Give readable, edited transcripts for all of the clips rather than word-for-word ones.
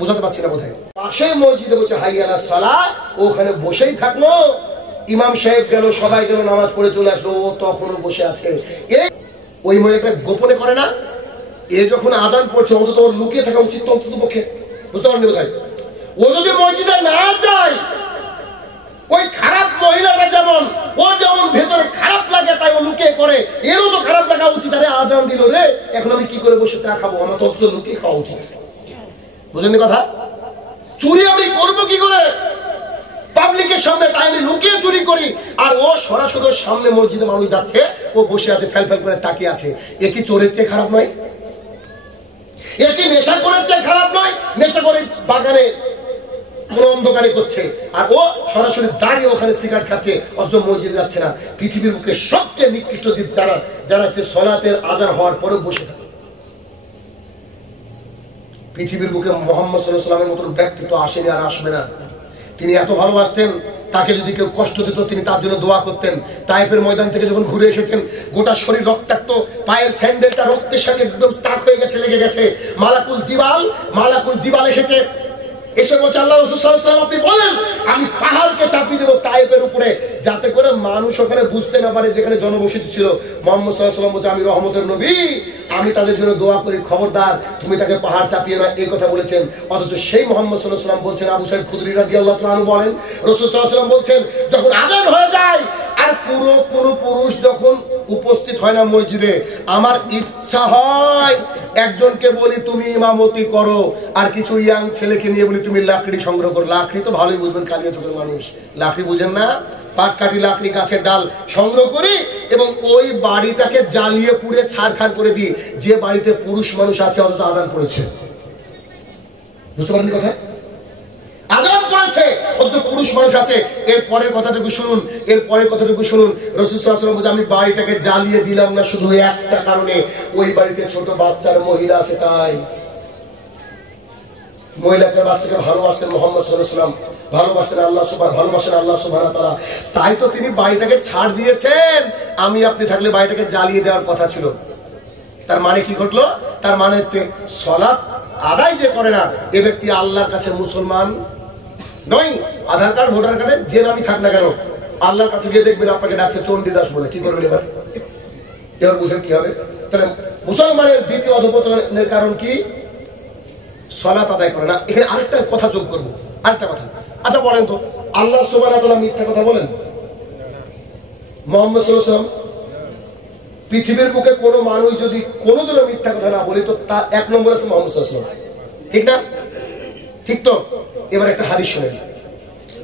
বুঝাতে পারছি না বোধহয়। পাশে মসজিদে বলছে হাইয়া আলাস সালাহ, ওখানে বসেই থাকলো। ইমাম সাহেব গেল, সবাই গেল, নামাজ পড়ে চলে আসলো, ও তখনও বসে আছে। ওই মহিলাটা গোপনে করে না, এ যখন আজান পড়ছে অন্তত ওর লুকিয়ে থাকা উচিত তো অন্তত পক্ষে। বুঝতে পারেন বোধহয়? ও যদি মসজিদে না যায়, ওই খারাপ মহিলাটা যেমন, ওর যেমন ভেতরে খারাপ লাগে তাই ও লুকিয়ে করে, এরও তো খারাপ লাগা উচিত। আরে আজান দিল রে, এখন আমি কি করে বসে চা খাবো? আমার তো অন্তত লুকিয়ে খাওয়া উচিত। বুঝলেন কথা? চুরি আমি করবো কি করে পাবলিকের সামনে? তাই আমি লুকিয়ে চুরি করি। আর ও সরাসরি সামনে মসজিদে মানুষ যাচ্ছে, ও বসে আছে, ফেল ফেল করে তাকিয়ে আছে। এ কি চোরের চেয়ে খারাপ নয়? এ কি নেশা করার চেয়ে খারাপ নয়? নেশা করে বাগানে অন্ধকারে করছে, আর ও সরাসরি দাঁড়িয়ে ওখানে সিগারেট খাচ্ছে, অথচ মসজিদে যাচ্ছে না। পৃথিবীর বুকে সবচেয়ে নিকৃষ্ট জীব যারা, যারা হচ্ছে সলাতের আজান হওয়ার পরেও বসে থাকে। পৃথিবীর বুকে মুহাম্মদ সাল্লাল্লাহু আলাইহি ওয়াসাল্লামের মতন ব্যক্তিত্ব আসেনি আর আসবে না। তিনি এত ভালোবাসতেন, তাকে যদি কেউ কষ্ট দিত তিনি তার জন্য দোয়া করতেন। তায়েফের ময়দান থেকে যখন ঘুরে এসেছেন, গোটা শরীর রক্তাক্ত, পায়ের স্যান্ডেলটা রক্তের সঙ্গে একদম স্টাক হয়ে গেছে, লেগে গেছে। মালাকুল জিবাল এসেছে, এসে বলছে আল্লাহ রাসূল সাল্লাল্লাহু আলাইহি ওয়াসাল্লাম আপনি বলেন আমি পাহাড়কে চাপিয়ে দেব তায়েফের উপরে, যাতে করে মানুষ ওখানে বুঝতে না পারে যেখানে জনবসতি ছিল। মুহাম্মদ সাল্লাল্লাহু আলাইহি ওয়াসাল্লাম বলছে আমি রহমতের নবী, আমি তাদের জন্য দোয়া করি, খবরদার তুমি তাকে পাহাড় চাপিয়ে না, এই কথা বলেছেন। অথচ সেই মুহাম্মদ সাল্লাল্লাহু আলাইহি ওয়াসাল্লাম বলছেন, আবু সাঈদ খুদরি রাদিয়াল্লাহু তাআলা আনহু বলেন রাসূল সাল্লাল্লাহু আলাইহি ওয়াসাল্লাম বলছেন যখন আযান হয়ে যায় আর কোনো পুরুষ যখন উপস্থিত হয় না মসজিদে, আমার ইচ্ছা হয় একজনকে বলি তুমি ইমামতি করো, আর কিছু ইয়াং ছেলেকে নিয়ে বলি তুমি লাকড়ি সংগ্রহ করো। লাকড়ি তো ভালোই বুঝবেন, কালিয়া চোখের মানুষ, লাকড়ি বুঝেন না? পাটকাঠি লাকড়ি, গাছের ডাল সংগ্রহ করি এবং ওই বাড়িটাকে জ্বালিয়ে পুড়ে ছারখার করে দিই, যে বাড়িতে পুরুষ মানুষ আছে অথচ আজান পড়েছে। বুঝতে পারেন কথা? আজান পড়েছে অথচ পুরুষ মানুষ আছে। এর পরের কথাটুকু শুনুন, রাসূল সাল্লাল্লাহু আলাইহি ওয়াসাল্লাম বলেন আমি বাড়িটাকে জ্বালিয়ে দিলাম না শুধু একটা কারণে, ওই বাড়িতে ছোট বাচ্চার মহিলা আছে, তাই মহিলাকে বাচ্চাকে ভালোবাসেন মুহাম্মদ সাল্লাল্লাহু আলাইহি ওয়াসাল্লাম, ভালোবাসেন আল্লাহ সুবহানাহু ওয়া তাআলা। তাই তো তিনি বাড়িটাকে ছাড় দিয়েছেন। আমি আপনি থাকলে বাড়িটাকে জ্বালিয়ে দেওয়ার কথা ছিল। তার মানে কি ঘটলো? তার মানে হচ্ছে সালাত আদায় যে করে না, এ ব্যক্তি আল্লাহর কাছে মুসলমান নয়। আধার কার্ড ভোটার কার্ডে যে নামই থাক না কেন, আল্লাহর কাছে গিয়ে দেখবেন আপনাকে ডাকছে চণ্ডীদাস বলে, কি করবেন এবার বুঝেন কি হবে? তাহলে মুসলমানের দ্বিতীয় অধঃপতনের কারণ কি? সালাত আদায় করে না। এখানে আরেকটা কথা যোগ করবো, আরেকটা কথা। আচ্ছা বলেন তো, আল্লাহ সুবহানাহু ওয়া তাআলা মিথ্যা কথা বলেন? মুহাম্মদ সাল্লাল্লাহু আলাইহি ওয়াসাল্লাম, পৃথিবীর বুকে কোনো মানুষ যদি কোনোদিনও মিথ্যা কথা না বলে তো তার এক নম্বর আছে মুহাম্মদ সাল্লাল্লাহু আলাইহি ওয়াসাল্লাম, ঠিক না? ঠিক তো? এবার একটা হাদিস শুনেন,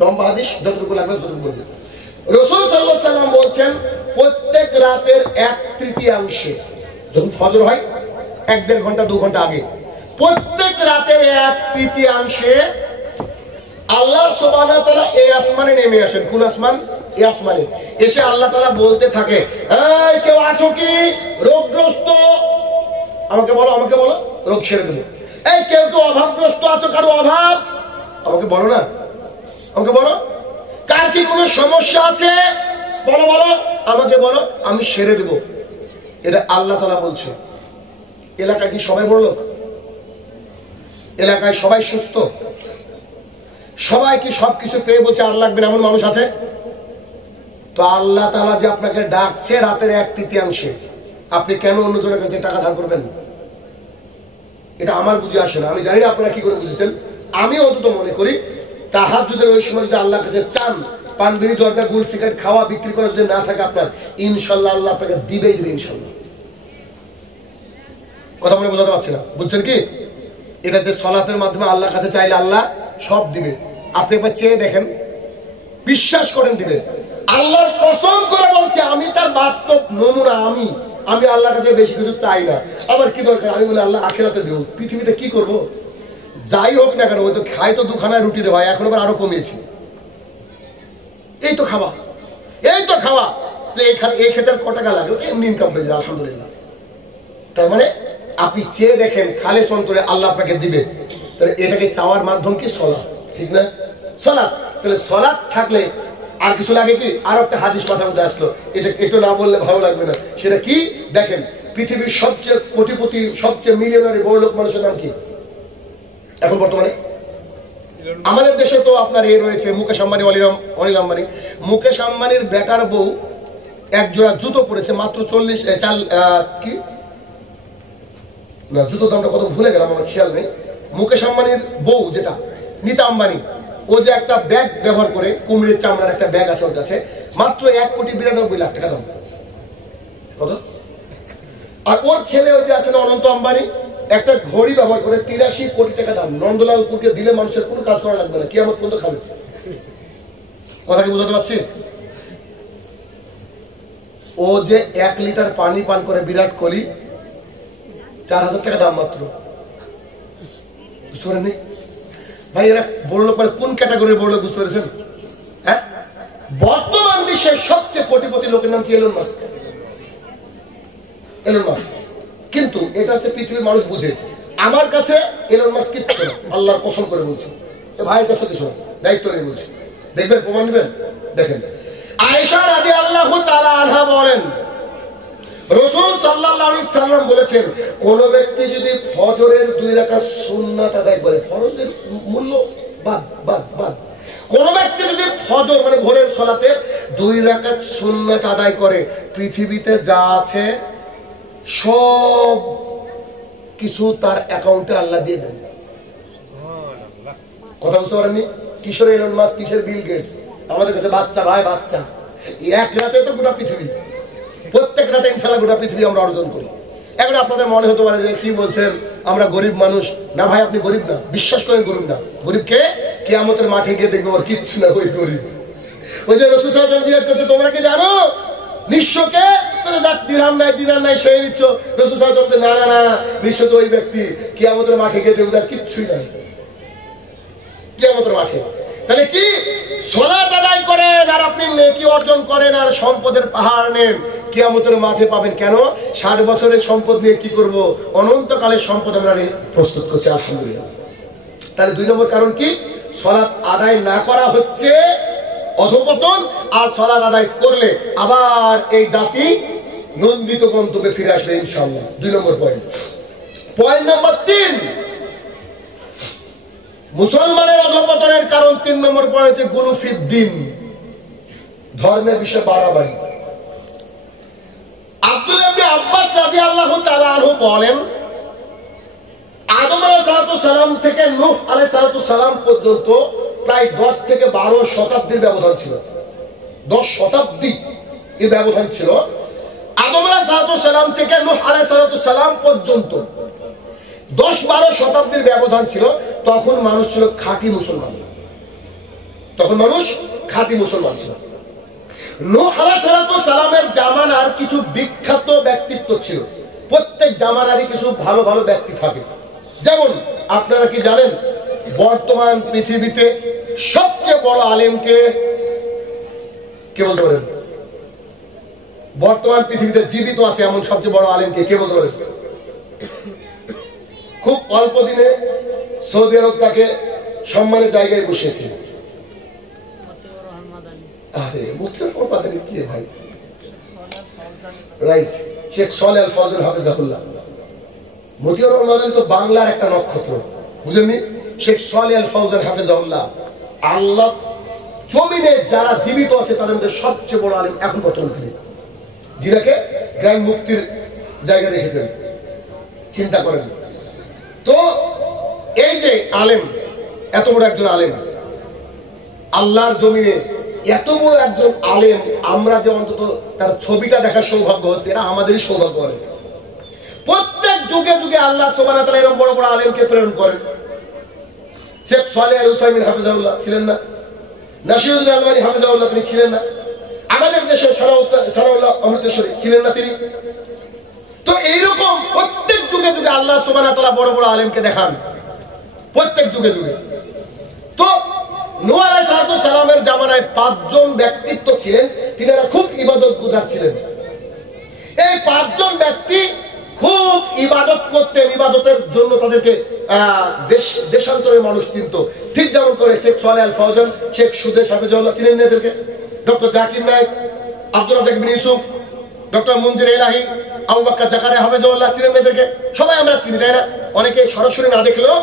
লম্বা হাদিস, যতটুকু লাগবে ততটুকু বলবেন। রাসূল সাল্লাল্লাহু আলাইহি ওয়াসাল্লাম বলছেন প্রত্যেক রাতের 1/3 যখন ফজর হয় 1-1.5 ঘন্টা 2 ঘন্টা আগে, প্রত্যেক রাতের 1/3 আল্লাহ সুবহানাহু ওয়া তাআলা এই আসমানে নেমে আসেন। কোন আসমান? এই আসমানে এসে আল্লাহ তাআলা বলতে থাকে, এই কেউ আছো কি রোগগ্রস্ত? আমাকে বলো রোগ ছেড়ে দেবো। এই কেউ অভাবগ্রস্ত আছো, কারো অভাব? আমাকে বলো না, আমাকে বলো। কার কি কোনো সমস্যা আছে? বলো আমাকে বলো, আমি সেরে দেবো। এটা আল্লাহ তাআলা বলছে। এলাকায় কি সবাই বড় লোক? এলাকায় সবাই সুস্থ? সবাই কি সবকিছু পেয়ে বলছে আর লাগবে না, এমন মানুষ আছে? তো আল্লাহ তাআলা যে আপনাকে ডাকছে রাতের 1/3, আপনি কেন অন্যজনের কাছে টাকা ধার করবেন? এটা আমার বুঝে আসে না। আমি জানি না আপনারা কি করে বুঝেছেন। আমি অন্তত মনে করি তাহাজ্জুদের ওই সময় যদি আল্লাহর কাছে চান, পান বিড়ি জর্দা গুল সিগারেট খাওয়া বিক্রি করা যদি না থাকে আপনার, ইনশাল্লাহ আল্লাহ আপনাকে দিবেই দিবে, ইনশাল্লাহ। কথা বলে বোঝাতে পারছি না, বুঝছেন কি? এটা যে সালাতের মাধ্যমে আল্লাহর কাছে চাইলে আল্লাহ সব দিবে। আপনি একবার চেয়ে দেখেন, বিশ্বাস করেন দিবেন। আল্লাহর কসম করে বলছি, আমি তার বাস্তব নমুনা। আমি আল্লাহর কাছে বেশি কিছু চাই না। আমার কি দরকার? আমি বলি আল্লাহ আখিরাতে দেব, পৃথিবীতে কি করব? যাই হোক না কেন, ওই তো খাই তো 2 খানায় রুটি রে ভাই, এখন আবার আরো কমিয়েছি। এই তো খাওয়া এখানে এই ক্ষেত্রে ক টাকা লাগে, ওটা এমনি ইনকাম হয়ে যায়, আলহামদুলিল্লাহ। তার মানে আপনি চেয়ে দেখেন, খালেস অন্তরে আল্লাহ আপনাকে দিবে। তাহলে এটাকে চাওয়ার মাধ্যম কি? সালাত, ঠিক না? সালাত। তাহলে সালাত থাকলে আর কিছু লাগে কি? আর একটা হাদিস মাথার মধ্যে আসলো, এটা না বললে ভালো লাগবে না। সেটা কি দেখেন, পৃথিবীর সবচেয়ে কোটিপতি, সবচেয়ে মিলিয়নারি বড় লোক মানুষের নাম কি এখন বর্তমানে? আমাদের দেশে তো আপনার রয়েছে মুকেশ আম্বানি, অনিল আম্বানি। মুকেশ আম্বানির বেটার বউ এক জোড়া জুতো পরেছে মাত্র 40 কি না, জুতো দামটা কত ভুলে গেলাম, আমার খেয়াল নেই। মুকেশ আম্বানির বউ যেটা নীতা আম্বানি, ও যে একটা ব্যাগ ব্যবহার করে, কুমিরের চামড়ার একটা ব্যাগ আছে ওর কাছে, মাত্র 1,92,00,000 টাকা দাম। কত? আর ওর ছেলে ওই যে আছে না অনন্ত আম্বানি, একটা ঘড়ি ব্যবহার করে 83 কোটি টাকা দাম। নন্দলালপুরকে দিলে মানুষের কোনো কাজ করা লাগবে না, কিয়ামত পর্যন্ত খাবে। কথা কি বুঝাতে পারছি? ও যে 1 লিটার পানি পান করে বিরাট কোহলি, 4,000 টাকা দাম মাত্র। বুঝতে পারেননি ভাই? এরা বড় লোক কোন ক্যাটাগরির বড় লোক, বুঝতে পেরেছেন? হ্যাঁ, বর্তমান বিশ্বের সবচেয়ে কোটিপতি লোকের নাম হচ্ছে এলন মাস্ক। Elon Musk. কিন্তু এটা হচ্ছে পৃথিবীর মানুষ বুঝে। আমার কাছে এলন মাস্ক কিচ্ছু না, আল্লাহর কসম করে বলছি। ভাইয়ের কাছে কিছু না, দায়িত্ব নিয়ে বলছি। দেখবেন, প্রমাণ নেবেন। দেখেন, আয়েশা রাদিয়াল্লাহু তাআলা আনহা বলেন, রাসূল সাল্লাল্লাহু আলাইহি সাল্লাম বলেছেন, কোন ব্যক্তি যদি ফজরের 2 রাকাত সুন্নাত আদায় করে, ফরজের মূল্য বাদ বাদ বাদ, কোন ব্যক্তি যদি ফজর মানে ভোরের সালাতে 2 রাকাত সুন্নাত আদায় করে, পৃথিবীতে যা আছে সব কিছু তার অ্যাকাউন্টে আল্লাহ দিয়ে দেন। কথা বুঝতে পারেননি? কিশোর এলন মাস্ক, কিশোর বিল গেটস, আমাদের কাছে বাচ্চা ভাই, বাচ্চা। এক রাতে তো গোটা পৃথিবী, প্রত্যেক রাতে ইনশাআল্লাহ গোটা পৃথিবী আমরা অর্জন করি। এখন আপনাদের মনে হতে পারে যে কি বলছেন, আমরা গরিব মানুষ। না ভাই, আপনি গরিব না, বিশ্বাস করেন গরিব না। গরিবকে কিয়ামতের মাঠে গিয়ে দেখবে ওর কিচ্ছু না, ওই গরিব। ওই যে রাসূল সাল্লাল্লাহু আলাইহি ওয়াসাল্লাম জিজ্ঞেস করছে, তোমরা কি জানো নিঃস্বকে দিরহাম নাই, দিনার নাই, সেই নিচ্ছ? রাসূল সাল্লাল্লাহু আলাইহি ওয়াসাল্লাম না না না, নিঃস্ব তো ওই ব্যক্তি কিয়ামতের মাঠে গিয়ে দেখবে তার কিচ্ছুই নাই কিয়ামতের মাঠে। তাহলে কি সালাত আদায় করেন আর আপনি নেকি অর্জন করেন আর সম্পদের পাহাড় নেন, কিয়ামতের মাঠে পাবেন। কেন? 60 বছরের সম্পদ নিয়ে কি করব? অনন্তকালের সম্পদ আমরা প্রস্তুত করছি, আলহামদুলিল্লাহ। তাহলে 2 নম্বর কারণ কি? সালাত আদায় না করা হচ্ছে অধঃপতন, আর সালাত আদায় করলে আবার এই জাতি নন্দিত গন্তব্যে ফিরে আসবে ইনশাআল্লাহ। 2 নম্বর পয়েন্ট। পয়েন্ট নাম্বার 3, মুসলমানের অধঃপতনের কারণ 3 নম্বর পয়েন্ট হচ্ছে গুলুফিদ্দিন, ধর্মের বিষয়ে বাড়াবাড়ি। আব্দুল্লাহ ইবনে আব্বাস রাদিয়াল্লাহু তাআলা আনহু বলেন, আদম আলাইহিস সালাম থেকে নূহ আলাইহিস সালাম পর্যন্ত প্রায় 10 থেকে 12 শতাব্দীর ব্যবধান ছিল। 10 শতাব্দী এই ব্যবধান ছিল। আদম আলাইহিস সালাম থেকে নূহ আলাইহিস সালাম পর্যন্ত 10-12 শতাব্দীর ব্যবধান ছিল। তখন মানুষ ছিল খাঁটি মুসলমান, তখন মানুষ খাঁটি মুসলমান ছিল। নূহ আলাইহিস সালামের জামানার কিছু বিখ্যাত ব্যক্তিত্ব ছিল। প্রত্যেক জামানারই কিছু ভালো ভালো ব্যক্তি থাকে। যেমন আপনারা কি জানেন বর্তমান পৃথিবীতে সবচেয়ে বড় আলেমকে কে বলতে পারেন? বর্তমান পৃথিবীতে জীবিত আছে এমন সবচেয়ে বড় আলেমকে কে বলতে পারেন? খুব অল্প দিনে সৌদি আরব তাকে সম্মানের জায়গায় বসিয়েছে। আরে মতিউর মাদানী কি ভাই? রাইট, শেখ সালেহ আল ফাউজান হাফিজাহুল্লাহ। মতিউর মাদানী তো বাংলার একটা নক্ষত্র, বুঝেননি? শেখ সালেহ আল ফাউজান হাফিজাহুল্লাহ আল্লাহ জমিনে যারা জীবিত আছে তাদের মধ্যে সবচেয়ে বড় আলেম এখন বর্তমানে, যিনাকে গ্র্যান্ড মুফতির জায়গা রেখেছেন। চিন্তা করেন তো, এই যে আলেম, এত বড় একজন আলেম আল্লাহর জমিনে, এত বড় একজন আলেম, আমরা যে অন্তত তার ছবিটা দেখার সৌভাগ্য হচ্ছে, এটা আমাদেরই সৌভাগ্য হয়। প্রত্যেক যুগে যুগে আল্লাহ সুবহানাহু ওয়া তাআলা এরকম বড় বড় আলেমকে প্রেরণ করেন। শেখ সালেহ আল উসাইমিন হাফিজাহুল্লাহ ছিলেন না? নাসিরুদ্দিন আলবানী হাফিজাহুল্লাহ তিনি ছিলেন না? আমাদের দেশে সানাউল্লাহ অমৃতসরী ছিলেন না তিনি? তো এইরকম প্রত্যেক যুগে যুগে আল্লাহ সুবহানাহু ওয়া তাআলা বড় বড় আলেমকে দেখান, প্রত্যেক যুগে যুগে। তো নূহ আলাইহিস সালামের জামানায় 5 জন ব্যক্তিত্ব ছিলেন, তিনারা খুব ইবাদতগুজার ছিলেন। এই 5 জন ব্যক্তি খুব ইবাদত করতেন, ইবাদতের জন্য তাদেরকে দেশান্তরের মানুষ চিনত। ঠিক যেমন করে শেখ সালেহ আল ফাউজান, শেখ সুদেশ হাফিজাহুল্লাহ ছিলেন এদেরকে, ডক্টর জাকির নায়েক, আব্দুর রাজ্জাক বিন ইউসুফ, ডক্টর মঞ্জুর এলাহি, আবু বকর জাকারিয়া হাফেজাহুল্লাহ চিনেন এদেরকে? সবাই আমরা চিনি, তাই না? অনেকে সরাসরি না দেখলেও